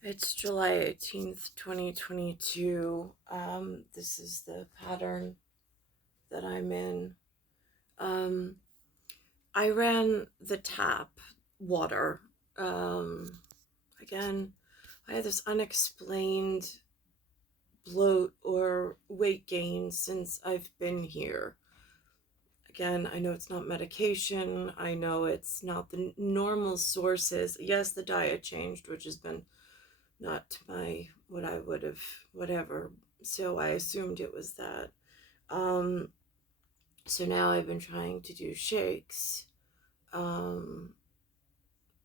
It's July 18th, 2022. This is the pattern that I'm in. Um, I ran the tap water. Um, Again, I had this unexplained bloat or weight gain since I've been here. Again, I know it's not medication. I know it's not the normal sources. Yes, the diet changed, which has been not to my what I would have whatever. So I assumed it was that. Um, so now I've been trying to do shakes, um,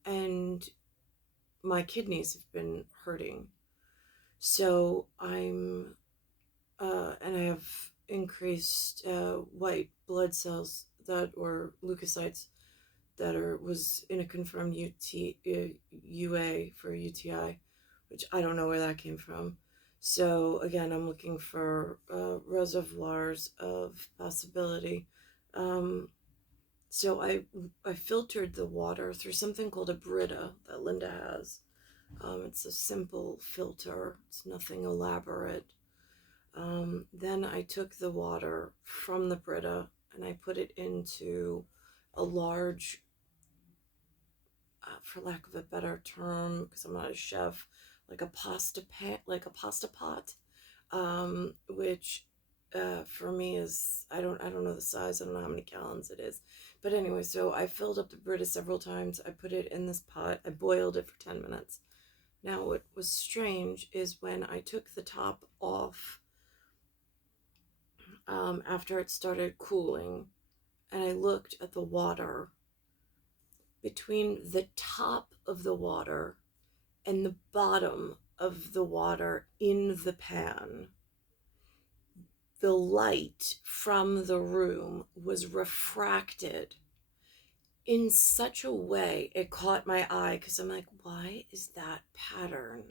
and my kidneys have been hurting. So and I have increased white blood cells that or leukocytes that was in a confirmed UA for UTI, which I don't know where that came from. So again, I'm looking for reservoirs of possibility. Um, so I filtered the water through something called a Brita that Linda has. It's a simple filter. It's nothing elaborate. Then I took the water from the Brita and I put it into a large, for lack of a better term, because I'm not a chef, like a pasta pan, like a pasta pot, which for me is I don't know the size. I don't know how many gallons it is, but anyway, so I filled up the Brita several times. I put it in this pot. I boiled it for 10 minutes. Now, what was strange is when I took the top off after it started cooling, and I looked at the water between the top of the water and the bottom of the water in the pan. The light from the room was refracted in such a way it caught my eye because I'm like, why is that pattern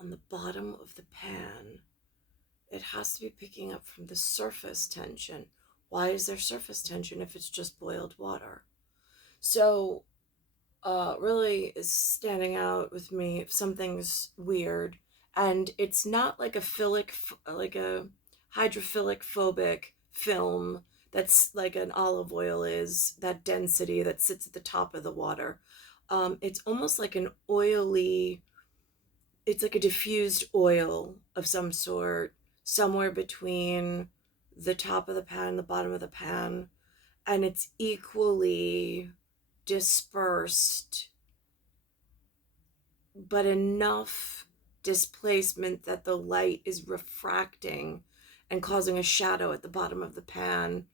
on the bottom of the pan? It has to be picking up from the surface tension. Why is there surface tension if it's just boiled water? So, really is standing out with me if something's weird, and it's not like like a hydrophilic phobic film that's like an olive oil is, that density that sits at the top of the water. It's almost like an oily, it's like a diffused oil of some sort, somewhere between the top of the pan and the bottom of the pan, and it's equally dispersed, but enough displacement that the light is refracting and causing a shadow at the bottom of the pan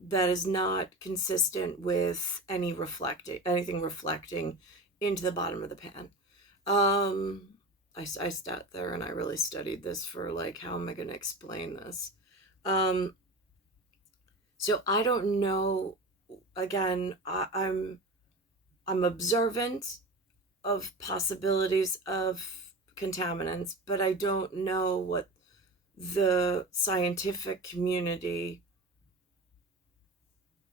that is not consistent with anything reflecting into the bottom of the pan. um I sat there and I really studied this for like, how am I going to explain this? um so I don't know. Again, I'm observant of possibilities of contaminants, but I don't know what the scientific community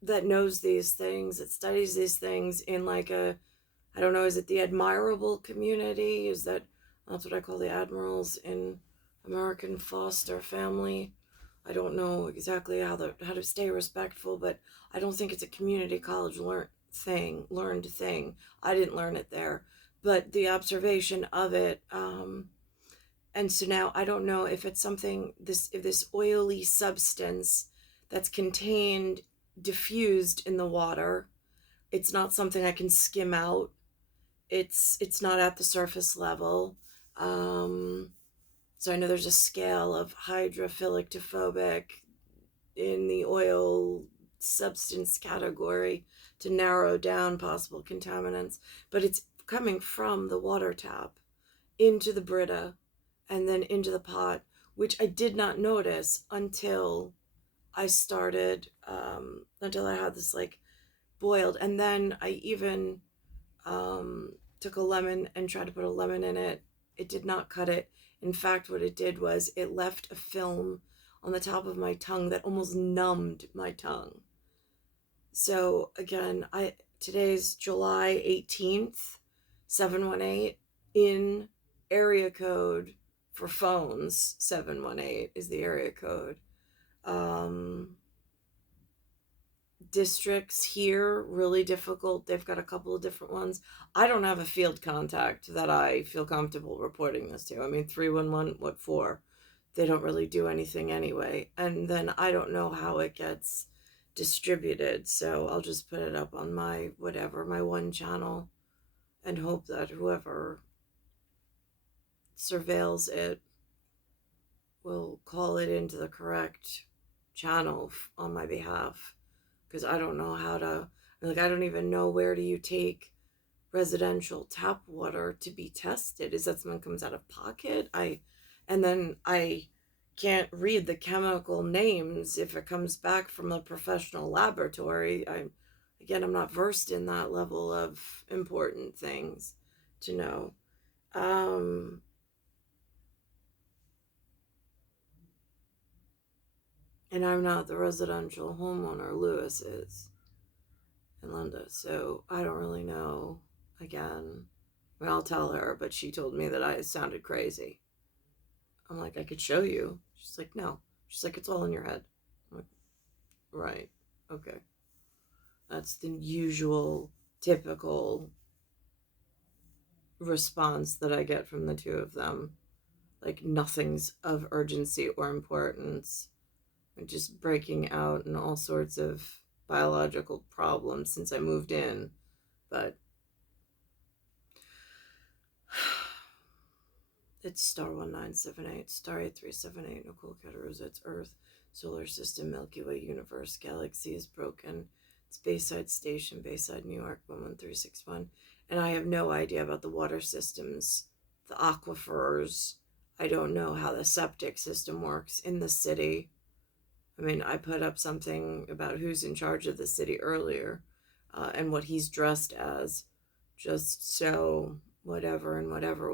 that knows these things, that studies these things in like a, I don't know, is it the admirable community? That's what I call the admirals in American foster family. I don't know exactly how to stay respectful, but I don't think it's a community college learned thing. I didn't learn it there, but the observation of it. And so now I don't know if it's something, if this oily substance that's contained, diffused in the water, it's not something I can skim out. It's not at the surface level. Um, so I know there's a scale of hydrophilic to phobic in the oil substance category to narrow down possible contaminants, but it's coming from the water tap into the Brita and then into the pot, which I did not notice until I started, until I had this like boiled. And then I even took a lemon and tried to put a lemon in it. It did not cut it. In fact, what it did was it left a film on the top of my tongue that almost numbed my tongue. So again, today's July 18th, 718 in area code for phones. 718 is the area code. Districts here, really difficult. They've got a couple of different ones. I don't have a field contact that I feel comfortable reporting this to. I mean, 311, what for? They don't really do anything anyway. And then I don't know how it gets distributed. So I'll just put it up on my whatever, my one channel, and hope that whoever surveils it will call it into the correct channel on my behalf, because I don't know how to, like, I don't even know where do you take residential tap water to be tested. Is that something comes out of pocket? And then I can't read the chemical names if it comes back from a professional laboratory. I'm not versed in that level of important things to know. And I'm not the residential homeowner. Lewis is in London, so I don't really know. Again, well, I'll tell her, but she told me that I sounded crazy. I'm like, I could show you. She's like, no. She's like, it's all in your head. I'm like, right, okay. That's the usual, typical response that I get from the two of them. Like, nothing's of urgency or importance. I'm just breaking out in all sorts of biological problems since I moved in. But it's star 1978, star 8378, Nicole, Cattaruzza. It's Earth, solar system, Milky Way, universe, galaxy is broken. It's Bayside Station, Bayside, New York, 11361. And I have no idea about the water systems, the aquifers. I don't know how the septic system works in the city. I mean, I put up something about who's in charge of the city earlier, and what he's dressed as, just so whatever and whatever.